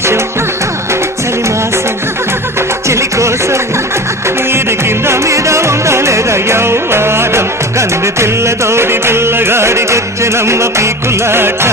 పాశం చలిమాసం చెలి కోసం నీది కింద మీద ఉండలేదా యౌవారం కన్ను పిల్లతోడి పిల్లగాడి తెచ్చినమ్మ పీకులాట